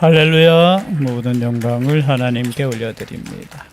할렐루야 모든 영광을 하나님께 올려드립니다.